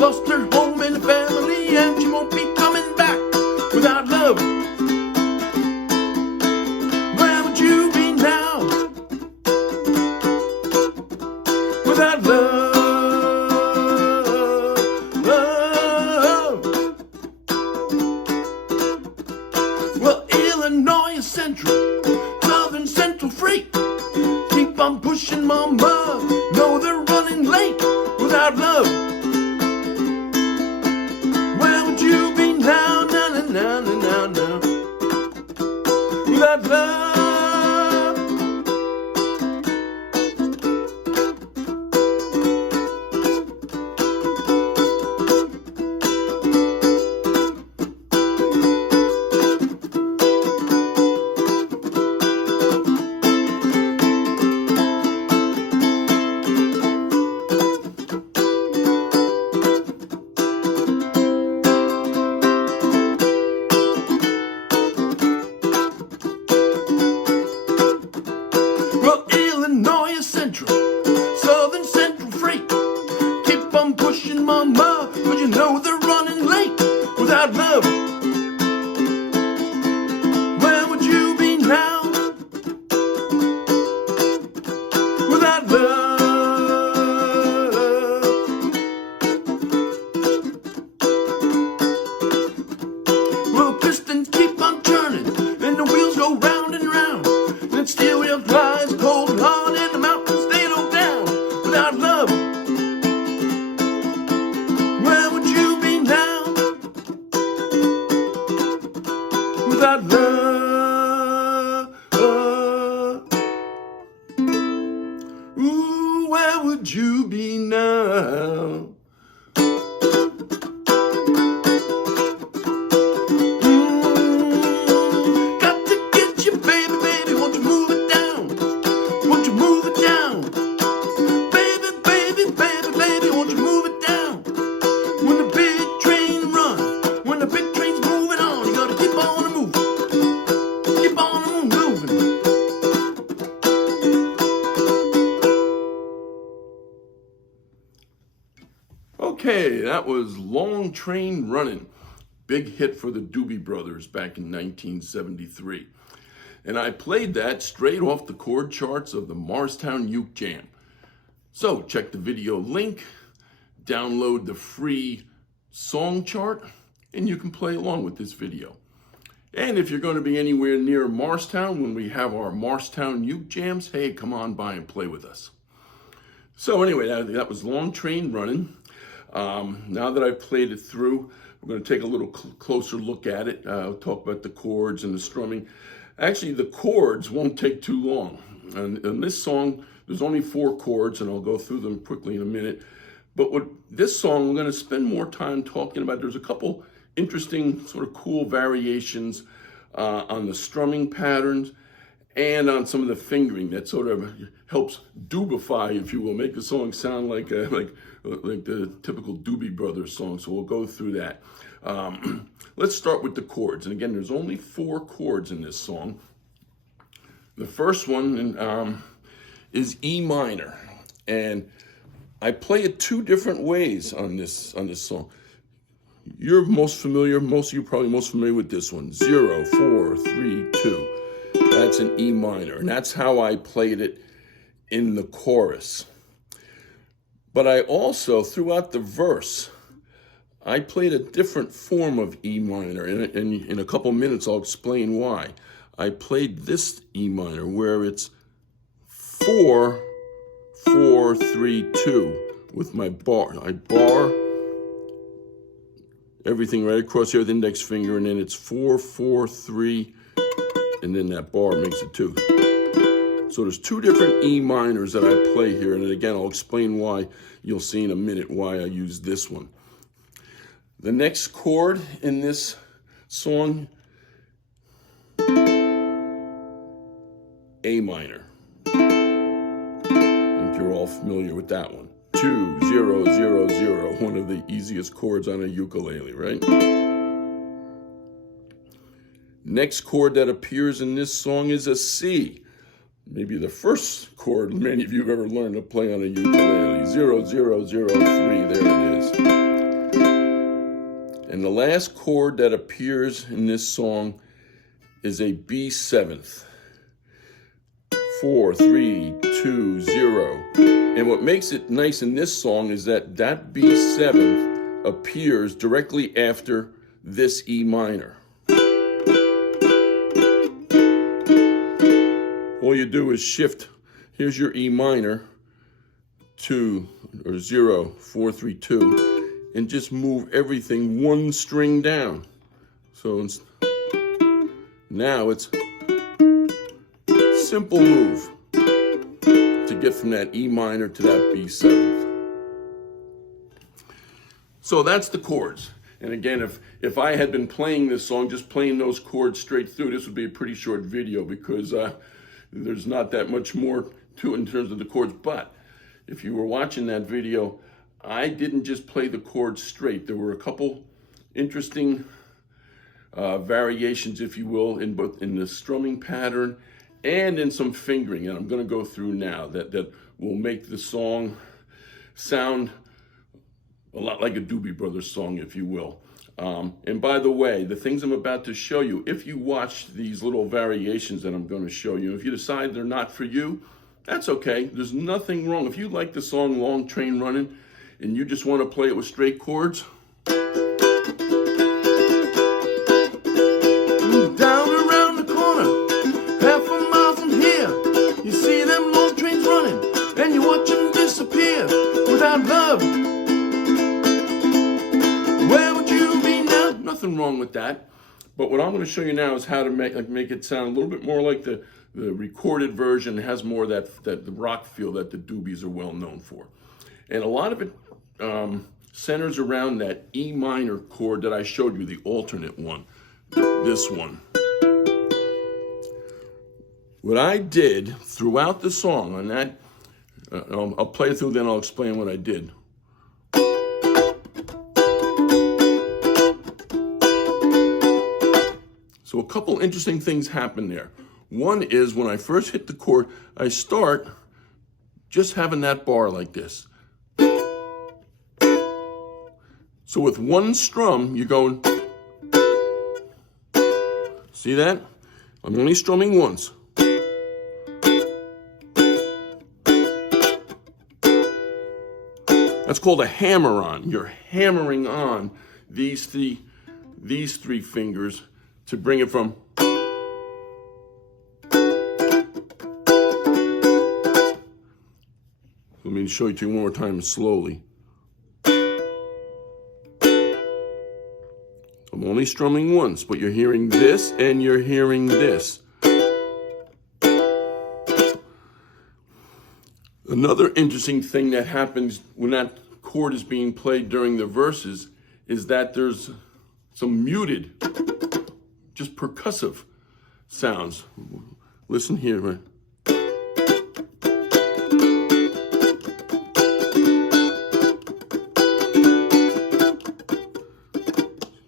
lost her home and family, and she won't be coming back without love. Where would you be now without love? Well, Illinois is central, southern central freight. Keep on pushing, mama, no, they're running late without love. Where would you be now, na na na na na, without love? Well, Illinois is central, southern central freight. Keep on pushing, mama, but you know they're running late without love. Where would you be now without love? Well, pistons keep on turning and the wheels go round and round, and steel wheel glides cold and hard, and the mountains they low down without love. Where would you be now without love? Ooh, where would you be now? Got to get you, baby, baby, won't you move it down? Won't you move it down? Baby, baby, baby, baby, won't you move it down? When the big train runs, when the big train's moving on, you gotta keep on moving. Keep on moving. Okay, that was Long Train Runnin'. Big hit for the Doobie Brothers back in 1973. And I played that straight off the chord charts of the Morristown Uke Jam. So check the video link, download the free song chart, and you can play along with this video. And if you're going to be anywhere near Morristown when we have our Morristown Uke Jams, hey, come on by and play with us. So anyway, that was Long Train Runnin'. Now that I've played it through, we're going to take a little closer look at it. Talk about the chords and the strumming. Actually, the chords won't take too long. And in this song, there's only 4 chords, and I'll go through them quickly in a minute. But with this song, we're going to spend more time talking about, there's a couple interesting sort of cool variations on the strumming patterns and on some of the fingering that sort of helps doobify, if you will, make the song sound like the typical Doobie Brothers song. So we'll go through that. Let's start with the chords. And again, there's only 4 chords in this song. The first one is E minor, and I play it 2 different ways on this song. You're most familiar, most of you probably most familiar with this one. 0, 4, 3, 2. That's an E minor, and that's how I played it in the chorus. But I also, throughout the verse, I played a different form of E minor, and in a couple minutes I'll explain why. I played this E minor where it's 4, 4, 3, 2 with my bar. I bar everything right across here with the index finger, and then it's 4, 4, 3, and then that bar makes it 2. So there's 2 different E minors that I play here, and again, I'll explain why. You'll see in a minute why I use this one. The next chord in this song, A minor. I think you're all familiar with that one. 2, 0, 0, 0, one of the easiest chords on a ukulele, right? Next chord that appears in this song is a C. Maybe the first chord many of you have ever learned to play on a ukulele. 0, 0, 0, 3, there it is. And the last chord that appears in this song is a B7th. 4, 3, 2, 0. And what makes it nice in this song is that that B7th appears directly after this E minor. All you do is shift, here's your E minor, 2 or 0, 4, 3, 2, and just move everything one string down. So now it's a simple move to get from that E minor to that B7th. So that's the chords. And again, if I had been playing this song, just playing those chords straight through, this would be a pretty short video because there's not that much more to it in terms of the chords. But if you were watching that video, I didn't just play the chords straight. There were a couple interesting variations, if you will, in both in the strumming pattern and in some fingering, and I'm going to go through now that will make the song sound a lot like a Doobie Brothers song, if you will. And by the way, the things I'm about to show you, if you watch these little variations that I'm going to show you, if you decide they're not for you, that's okay. There's nothing wrong. If you like the song Long Train Runnin' and you just want to play it with straight chords, down around the corner, half a mile from here, you see them long trains running, and you watch them disappear without love. Where would you be now? Nothing wrong with that. But what I'm going to show you now is how to make it sound a little bit more like the recorded version. It has more of that the rock feel that the Doobies are well known for. And a lot of it centers around that E minor chord that I showed you, the alternate one, this one. What I did throughout the song on that, I'll play it through, then I'll explain what I did. So a couple interesting things happen there. One is when I first hit the chord, I start just having that bar like this. So with one strum, you're going, see that? I'm only strumming once. That's called a hammer-on. You're hammering on these three fingers to bring it from. Let me show it to you one more time slowly. I'm only strumming once, but you're hearing this and you're hearing this. Another interesting thing that happens when that chord is being played during the verses is that there's some muted, just percussive sounds. Listen here, right?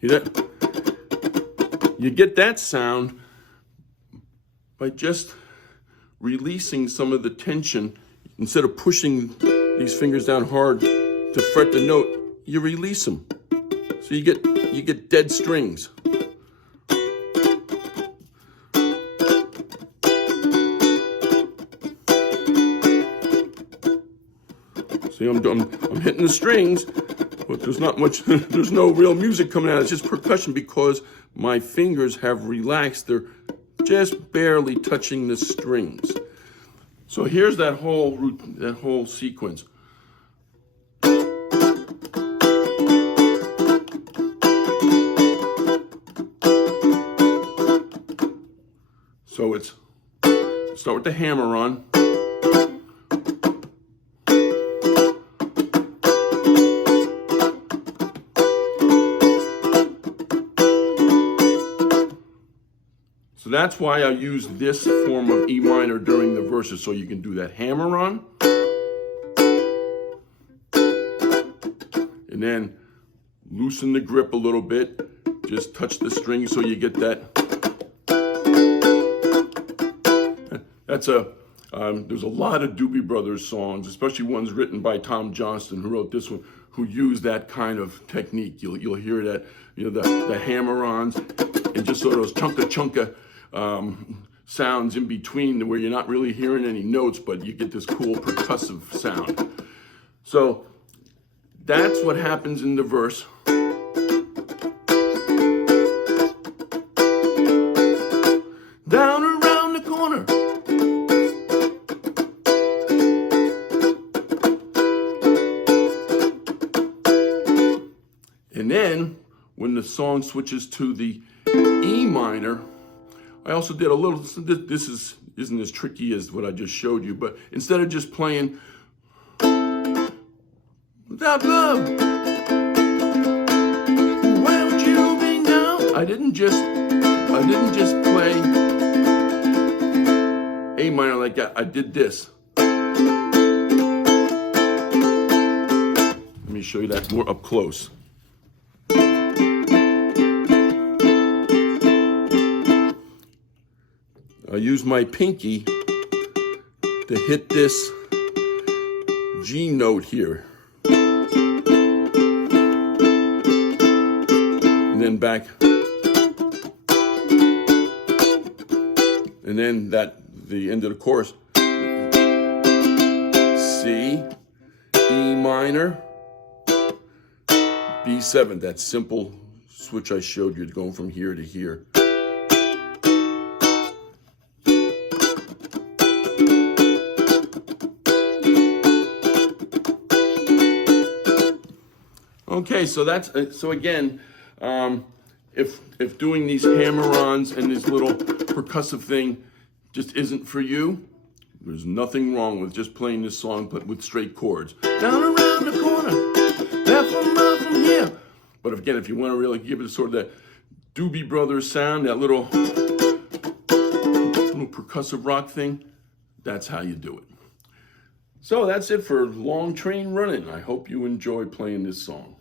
Hear that? You get that sound by just releasing some of the tension. Instead of pushing these fingers down hard to fret the note, you release them. So you get dead strings. See, I'm hitting the strings, but there's not much, there's no real music coming out. It's just percussion because my fingers have relaxed. They're just barely touching the strings. So here's that whole sequence. So it's start with the hammer on. So that's why I use this form of E minor during the verses, so you can do that hammer on. And then loosen the grip a little bit. Just touch the string so you get that. There's a lot of Doobie Brothers songs, especially ones written by Tom Johnston, who wrote this one, who use that kind of technique. You'll hear that, the hammer-ons and just sort of those chunka sounds in between where you're not really hearing any notes, but you get this cool percussive sound. So that's what happens in the verse. Down around the corner. And then when the song switches to the E minor, I also did a little, this isn't as tricky as what I just showed you, but instead of just playing without love, where would you be now? I didn't just play A minor like that. I did this. Let me show you that more up close. I use my pinky to hit this G note here. And then back. And then the end of the chorus. C, E minor, B7. That simple switch I showed you, going from here to here. Okay, so again, if doing these hammer-ons and this little percussive thing just isn't for you, there's nothing wrong with just playing this song but with straight chords. Down around the corner, half a mile from here. But again, if you want to really give it sort of that Doobie Brothers sound, that little percussive rock thing, that's how you do it. So that's it for Long Train Runnin'. I hope you enjoy playing this song.